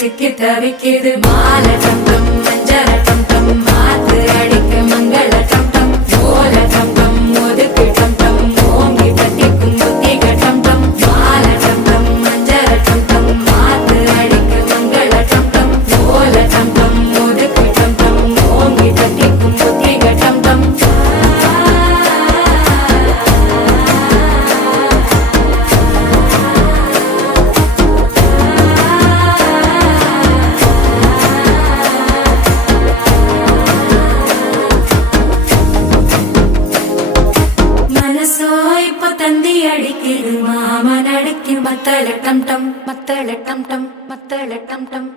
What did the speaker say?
சிக்கி தவிக்குது மாலை டம் டம் மஞ்சள டம் டம் மாத்து அடிக்க மங்கள டம் டம் ஓல டம் டம் ஒதுக்கு டம் டம் ஓங்கி தட்டிக்கும் புத்திக டம் டம் மாலை டம் டம் மஞ்சள டம் டம் மாத்து அடிக்க மங்கள டம் டம் ஓல டம் டம் ஒதுக்கு டம் டம் ஓங்கி தட்டிக்கும் புத்திக டம் டம் தந்தி அடிக்குது மாமன் அடிக்கு மத்தள டம் டம் மத்தள டம் டம் மத்தள டம் டம்